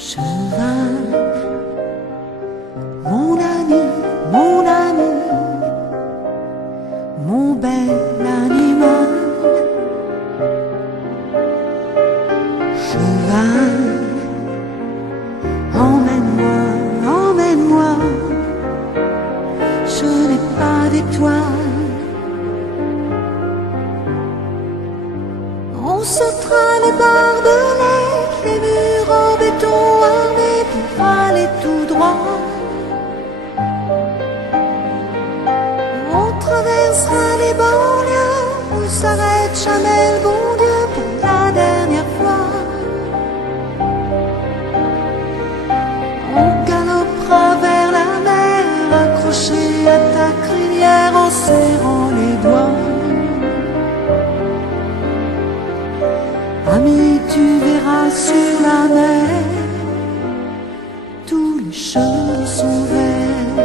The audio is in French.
Cheval, mon ami, mon ami, mon bel animal. Cheval, emmène-moi, emmène-moi, je n'ai pas d'étoile. On sautera les bords de lait, les murs en béton armés pour aller tout droit. On traversera les banlieues où s'arrête jamais le bon Dieu pour la dernière fois. On galopera vers la mer, accroché à ta crinière en serrant les doigts. Ami, tu verras sur la mer, tous les chemins sont verts.